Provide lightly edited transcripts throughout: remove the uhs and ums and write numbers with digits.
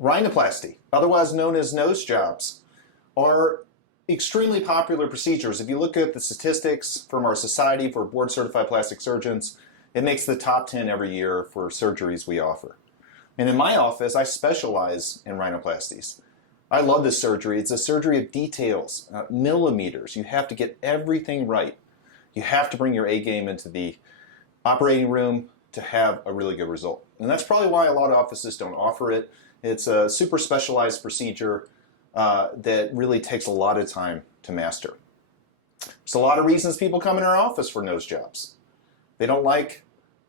Rhinoplasty, otherwise known as nose jobs, are extremely popular procedures. If you look at the statistics from our Society for Board Certified Plastic Surgeons, it makes the top 10 every year for surgeries we offer. And in my office, I specialize in rhinoplasties. I love this surgery. It's a surgery of details, millimeters. You have to get everything right. You have to bring your A game into the operating room to have a really good result. And that's probably why a lot of offices don't offer it. It's a super specialized procedure that really takes a lot of time to master. There's a lot of reasons people come in our office for nose jobs. They don't like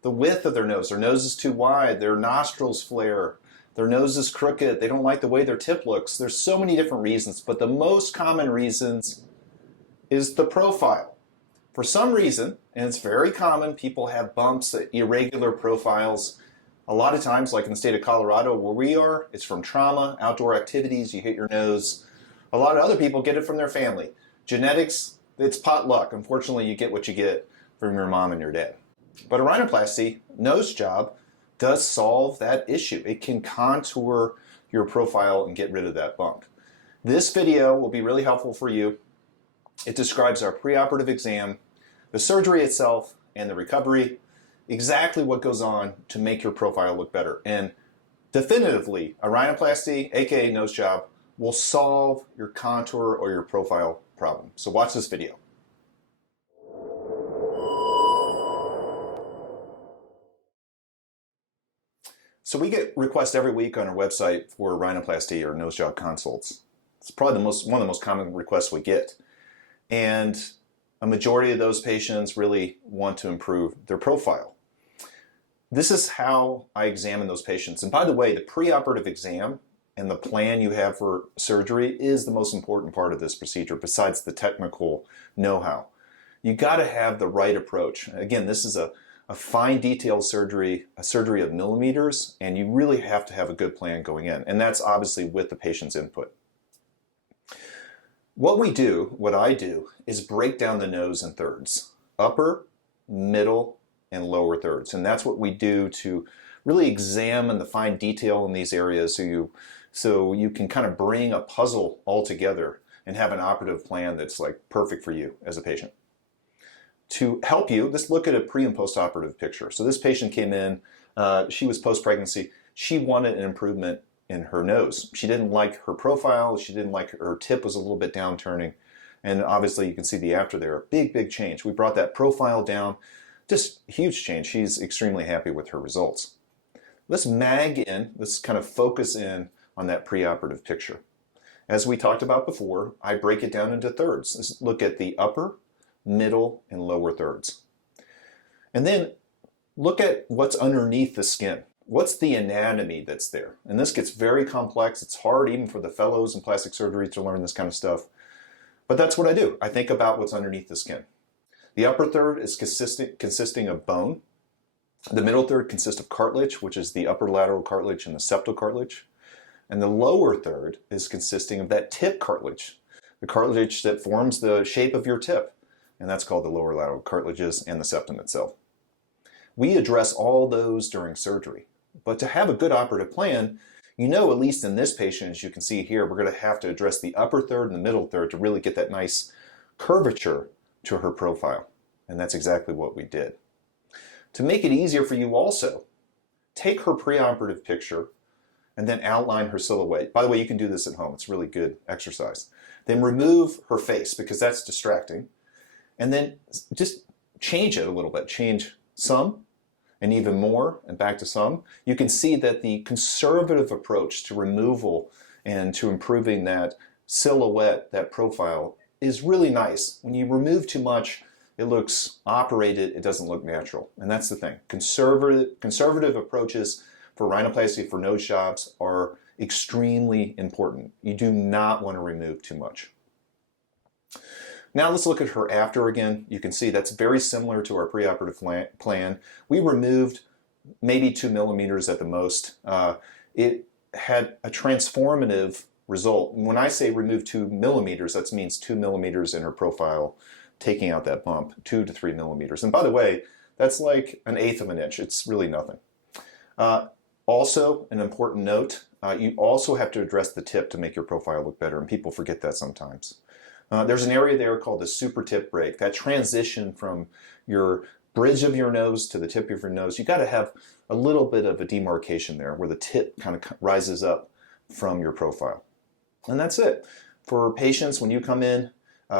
the width of their nose. Their nose is too wide. Their nostrils flare. Their nose is crooked. They don't like the way their tip looks. There's so many different reasons, but the most common reasons is the profile. For some reason, and it's very common, people have bumps, irregular profiles. A lot of times, like in the state of Colorado where we are, it's from trauma, outdoor activities, you hit your nose. A lot of other people get it from their family. Genetics, it's potluck. Unfortunately, you get what you get from your mom and your dad. But a rhinoplasty nose job does solve that issue. It can contour your profile and get rid of that bump. This video will be really helpful for you. It describes our preoperative exam, the surgery itself, and the recovery, exactly what goes on to make your profile look better. And definitively, a rhinoplasty, aka nose job, will solve your contour or your profile problem. So watch this video. So we get requests every week on our website for rhinoplasty or nose job consults. It's probably one of the most common requests we get. And a majority of those patients really want to improve their profile. This is how I examine those patients. And by the way, the preoperative exam and the plan you have for surgery is the most important part of this procedure besides the technical know-how. You got to have the right approach. Again, this is a fine detailed surgery, a surgery of millimeters, and you really have to have a good plan going in. And that's obviously with the patient's input. What I do, is break down the nose in thirds: upper, middle, and lower thirds. And that's what we do to really examine the fine detail in these areas so you can kind of bring a puzzle all together and have an operative plan that's like perfect for you as a patient. To help you, let's look at a pre and post-operative picture. So this patient came in, she was post-pregnancy. She wanted an improvement in her nose. She didn't like her profile. She didn't like her tip was a little bit down turning. And obviously you can see the after there, big change. We brought that profile down, just huge change. She's extremely happy with her results. Let's let's kind of focus in on that preoperative picture. As we talked about before, I break it down into thirds. Let's look at the upper, middle, and lower thirds. And then look at what's underneath the skin. What's the anatomy that's there? And this gets very complex. It's hard even for the fellows in plastic surgery to learn this kind of stuff. But that's what I do. I think about what's underneath the skin. The upper third is consisting of bone. The middle third consists of cartilage, which is the upper lateral cartilage and the septal cartilage. And the lower third is consisting of that tip cartilage, the cartilage that forms the shape of your tip. And that's called the lower lateral cartilages and the septum itself. We address all those during surgery. But to have a good operative plan, at least in this patient, as you can see here, we're going to have to address the upper third and the middle third to really get that nice curvature to her profile. And that's exactly what we did. To make it easier for you also, take her preoperative picture and then outline her silhouette. By the way, you can do this at home. It's really good exercise. Then remove her face because that's distracting. And then just change it a little bit. Change some and even more and back to some. You can see that the conservative approach to removal and to improving that silhouette, that profile, is really nice. When you remove too much, it looks operated, it doesn't look natural. And that's the thing. Conservative approaches for rhinoplasty, for nose jobs, are extremely important. You do not want to remove too much. Now let's look at her after again. You can see that's very similar to our preoperative plan. We removed maybe 2 millimeters at the most. It had a transformative result. When I say remove 2 millimeters, that means 2 millimeters in her profile, taking out that bump, 2 to 3 millimeters. And by the way, that's like 1/8 of an inch. It's really nothing. Also, an important note, you also have to address the tip to make your profile look better, and people forget that sometimes. There's an area there called the super tip break. That transition from your bridge of your nose to the tip of your nose, you got to have a little bit of a demarcation there where the tip kind of rises up from your profile. And that's it. For patients, when you come in,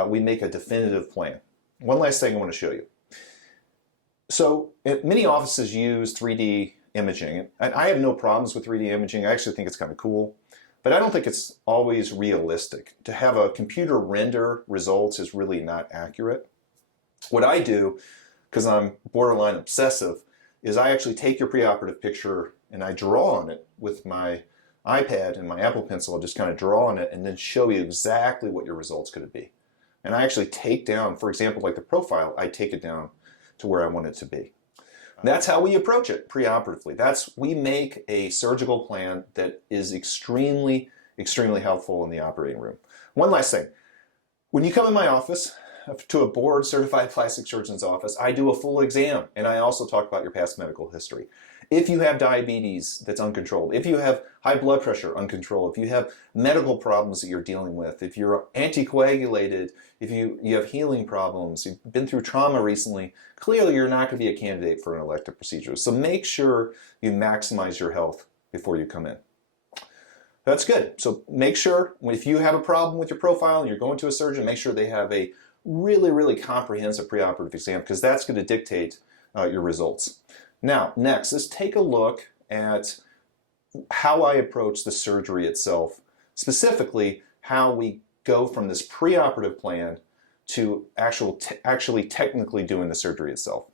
we make a definitive plan. One last thing I want to show you. So many offices use 3D imaging. And I have no problems with 3D imaging. I actually think it's kind of cool. But I don't think it's always realistic. To have a computer render results is really not accurate. What I do, because I'm borderline obsessive, is I actually take your preoperative picture and I draw on it with my iPad and my Apple Pencil. I'll just kind of draw on it and then show you exactly what your results could be. And I actually take down, for example, like the profile, I take it down to where I want it to be. That's how we approach it preoperatively. We make a surgical plan that is extremely, extremely helpful in the operating room. One last thing. When you come in my office, to a board certified plastic surgeon's office, I do a full exam and I also talk about your past medical history. If you have diabetes that's uncontrolled, if you have high blood pressure uncontrolled, if you have medical problems that you're dealing with, if you're anticoagulated, if you have healing problems, you've been through trauma recently, clearly you're not going to be a candidate for an elective procedure. So make sure you maximize your health before you come in. That's good. So make sure if you have a problem with your profile and you're going to a surgeon, make sure they have a really, really comprehensive preoperative exam because that's going to dictate your results. Now, next, let's take a look at how I approach the surgery itself, specifically how we go from this preoperative plan to actually technically doing the surgery itself.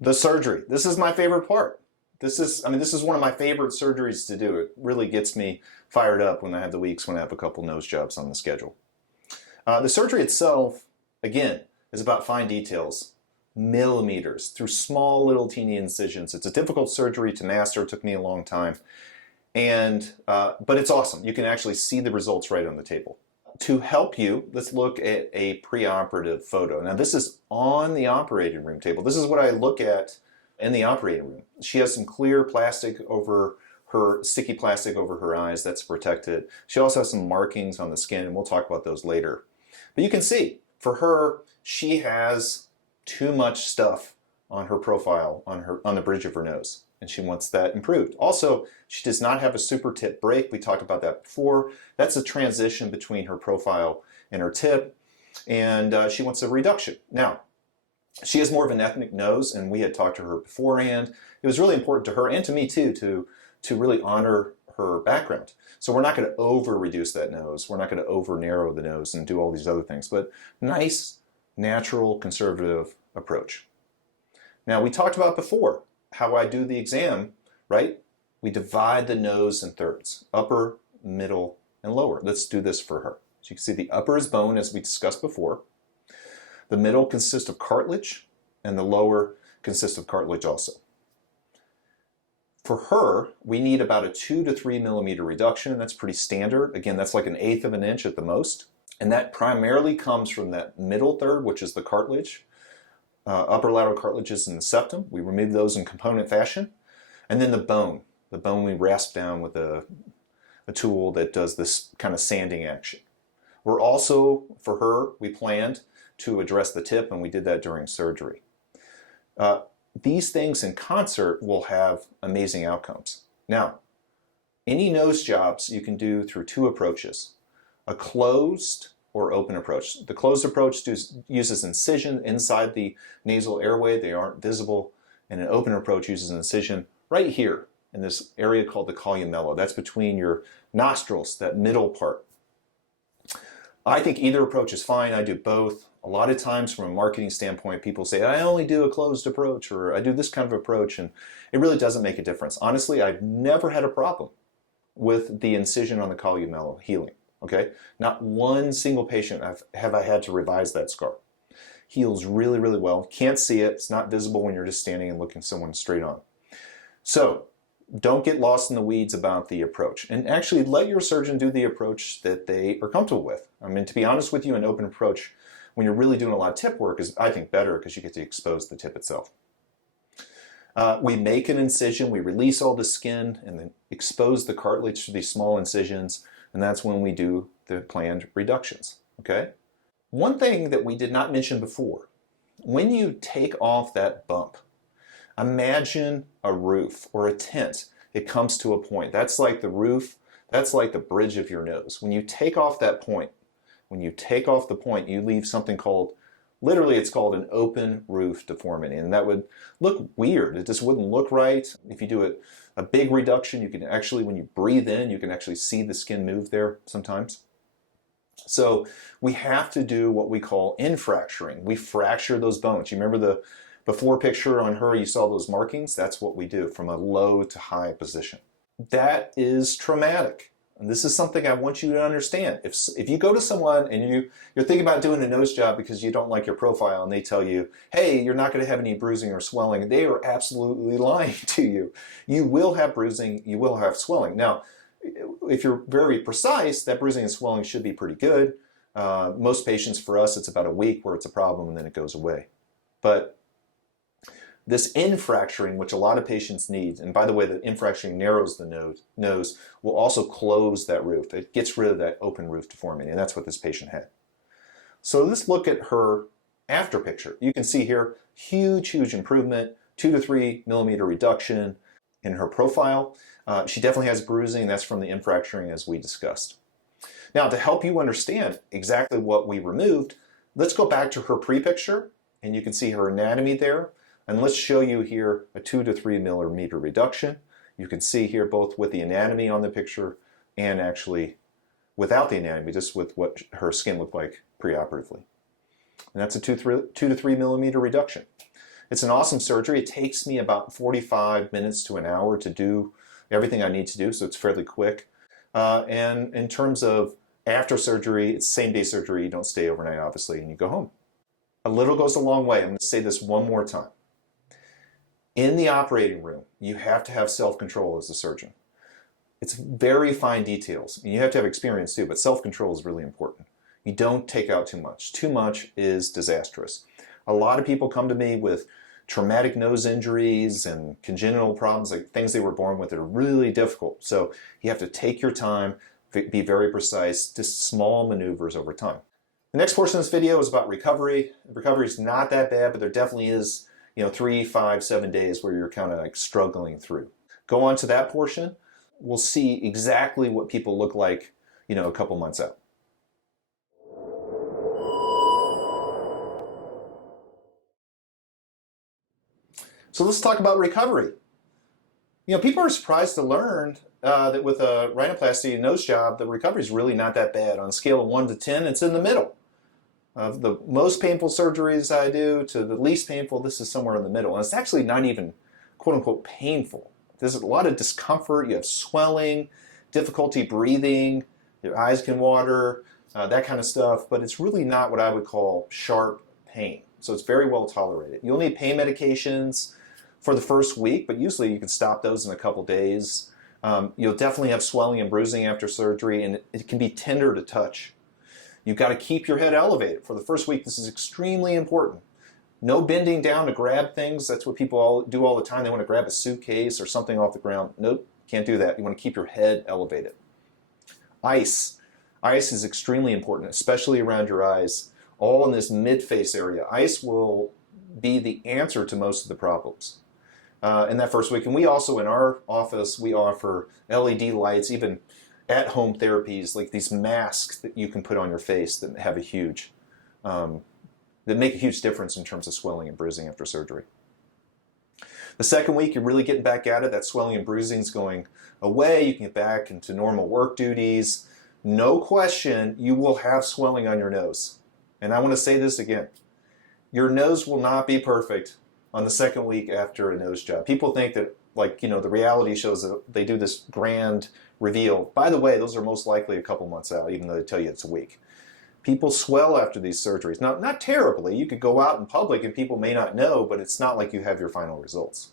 The surgery. This is my favorite part. This is one of my favorite surgeries to do. It really gets me fired up when I have the weeks when I have a couple nose jobs on the schedule. The surgery itself, again, is about fine details, millimeters, through small little teeny incisions. It's a difficult surgery to master. It took me a long time. But it's awesome. You can actually see the results right on the table. To help you, let's look at a preoperative photo. Now this is on the operating room table. This is what I look at in the operating room. She has some clear plastic over her, sticky plastic over her eyes that's protected. She also has some markings on the skin, and we'll talk about those later. But you can see, for her, she has too much stuff on her profile, on the bridge of her nose, and she wants that improved. Also, she does not have a super tip break. We talked about that before. That's a transition between her profile and her tip, and she wants a reduction. Now, she has more of an ethnic nose, and we had talked to her beforehand. It was really important to her, and to me too, to really honor her background. So we're not going to over-reduce that nose. We're not going to over-narrow the nose and do all these other things, but nice, natural, conservative approach. Now, we talked about before how I do the exam, right? We divide the nose in thirds, upper, middle, and lower. Let's do this for her. So you can see the upper is bone, as we discussed before. The middle consists of cartilage, and the lower consists of cartilage also. For her, we need about a 2 to 3 millimeter reduction. That's pretty standard. Again, that's like 1/8 of an inch at the most. And that primarily comes from that middle third, which is the cartilage. Upper lateral cartilages in the septum. We remove those in component fashion. And then the bone. The bone we rasp down with a tool that does this kind of sanding action. We're also, for her, we planned to address the tip, and we did that during surgery. These things in concert will have amazing outcomes. Now, any nose jobs you can do through two approaches, a closed or open approach. The closed approach uses incision inside the nasal airway. They aren't visible. And an open approach uses an incision right here in this area called the columella. That's between your nostrils, that middle part. I think either approach is fine. I do both. A lot of times from a marketing standpoint, people say, I only do a closed approach, or I do this kind of approach, and it really doesn't make a difference. Honestly, I've never had a problem with the incision on the columella healing, okay? Not one single patient have I had to revise that scar. Heals really, really well. Can't see it. It's not visible when you're just standing and looking someone straight on. So don't get lost in the weeds about the approach, and actually let your surgeon do the approach that they are comfortable with. I mean, to be honest with you, an open approach when you're really doing a lot of tip work is, I think, better because you get to expose the tip itself. We make an incision, we release all the skin, and then expose the cartilage to these small incisions, and that's when we do the planned reductions, okay? One thing that we did not mention before, when you take off that bump, imagine a roof or a tent. It comes to a point. That's like the roof, that's like the bridge of your nose. When you take off that point, when you take off the point, you leave something called, literally it's called an open roof deformity, and that would look weird. It just wouldn't look right. If you do a big reduction, you can actually, when you breathe in, you can actually see the skin move there sometimes. So we have to do what we call infracturing. We fracture those bones. You remember the before picture on her, you saw those markings? That's what we do from a low to high position. That is traumatic. And this is something I want you to understand. If you go to someone and you're thinking about doing a nose job because you don't like your profile and they tell you, hey, you're not going to have any bruising or swelling, they are absolutely lying to you. You will have bruising, you will have swelling. Now, if you're very precise, that bruising and swelling should be pretty good. Most patients, for us, it's about a week where it's a problem and then it goes away. But this infracturing, which a lot of patients need, and by the way, the infracturing narrows the nose, will also close that roof. It gets rid of that open roof deformity, and that's what this patient had. So let's look at her after picture. You can see here, huge improvement, 2 to 3 millimeter reduction in her profile. She definitely has bruising, that's from the infracturing as we discussed. Now, to help you understand exactly what we removed, let's go back to her pre-picture, and you can see her anatomy there. And let's show you here a 2 to 3 millimeter reduction. You can see here both with the anatomy on the picture and actually without the anatomy, just with what her skin looked like preoperatively. And that's a 2 to 3 millimeter reduction. It's an awesome surgery. It takes me about 45 minutes to an hour to do everything I need to do, so it's fairly quick. And in terms of after surgery, it's same-day surgery. You don't stay overnight, obviously, and you go home. A little goes a long way. I'm going to say this one more time. In the operating room, you have to have self-control as a surgeon. It's very fine details. You have to have experience too, but self-control is really important. You don't take out too much. Too much is disastrous. A lot of people come to me with traumatic nose injuries and congenital problems, like things they were born with that are really difficult. So you have to take your time, be very precise, just small maneuvers over time. The next portion of this video is about recovery. Recovery is not that bad, but there definitely is 3, 5, 7 days where you're kind of like struggling through. Go on to that portion. We'll see exactly what people look like, a couple months out. So let's talk about recovery. People are surprised to learn that with a rhinoplasty nose job, the recovery is really not that bad. On a scale of 1 to 10, it's in the middle. Of the most painful surgeries I do to the least painful, this is somewhere in the middle. And it's actually not even quote-unquote painful. There's a lot of discomfort. You have swelling, difficulty breathing, your eyes can water, that kind of stuff. But it's really not what I would call sharp pain. So it's very well tolerated. You'll need pain medications for the first week, but usually you can stop those in a couple days. You'll definitely have swelling and bruising after surgery, and it can be tender to touch. You've got to keep your head elevated. For the first week, this is extremely important. No bending down to grab things. That's what people do all the time. They want to grab a suitcase or something off the ground. Nope, can't do that. You want to keep your head elevated. Ice. Ice is extremely important, especially around your eyes, all in this mid-face area. Ice will be the answer to most of the problems in that first week. And we also, in our office, we offer LED lights, even at-home therapies, like these masks that you can put on your face that have that make a huge difference in terms of swelling and bruising after surgery. The second week, you're really getting back at it. That swelling and bruising is going away. You can get back into normal work duties. No question, you will have swelling on your nose. And I want to say this again. Your nose will not be perfect on the second week after a nose job. People think that, the reality shows that they do this grand reveal. By the way, those are most likely a couple months out, even though they tell you it's a week. People swell after these surgeries. Now, not terribly. You could go out in public and people may not know, but it's not like you have your final results.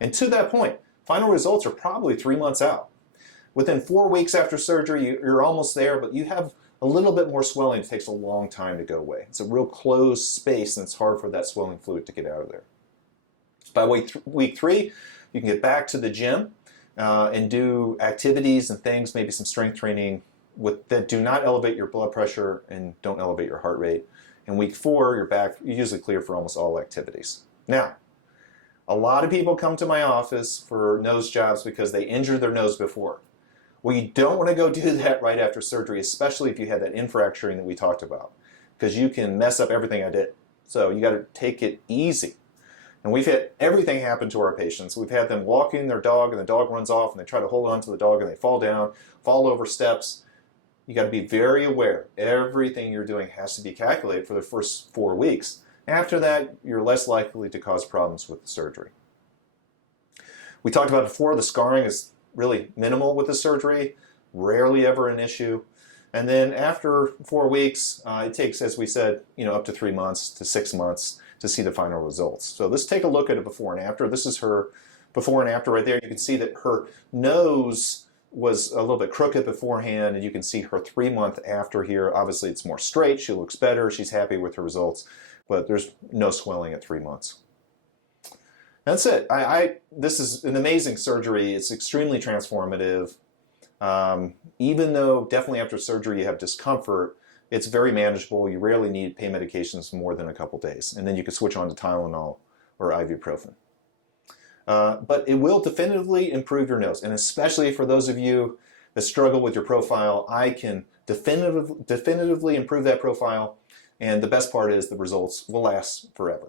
And to that point, final results are probably 3 months out. Within 4 weeks after surgery, you're almost there, but you have a little bit more swelling. It takes a long time to go away. It's a real closed space, and it's hard for that swelling fluid to get out of there. By week 3, you can get back to the gym and do activities and things, maybe some strength training that do not elevate your blood pressure and don't elevate your heart rate. In week 4, you're usually clear for almost all activities. Now, a lot of people come to my office for nose jobs because they injured their nose before. Well, you don't want to go do that right after surgery, especially if you had that infracturing that we talked about, because you can mess up everything I did. So you got to take it easy. And we've had everything happen to our patients. We've had them walking their dog and the dog runs off and they try to hold on to the dog and they fall down, fall over steps. You got to be very aware. Everything you're doing has to be calculated for the first 4 weeks. After that, you're less likely to cause problems with the surgery. We talked about before, the scarring is really minimal with the surgery, rarely ever an issue. And then after 4 weeks, it takes, as we said, up to 3 months to 6 months to see the final results. So let's take a look at it before and after. This is her before and after right there. You can see that her nose was a little bit crooked beforehand, and you can see her 3 month after here. Obviously, it's more straight. She looks better. She's happy with her results, but there's no swelling at 3 months. That's it. This is an amazing surgery. It's extremely transformative. Even though definitely after surgery you have discomfort, it's very manageable. You rarely need pain medications more than a couple days, and then you can switch on to Tylenol or ibuprofen. But it will definitively improve your nose, and especially for those of you that struggle with your profile, I can definitively improve that profile, and the best part is the results will last forever.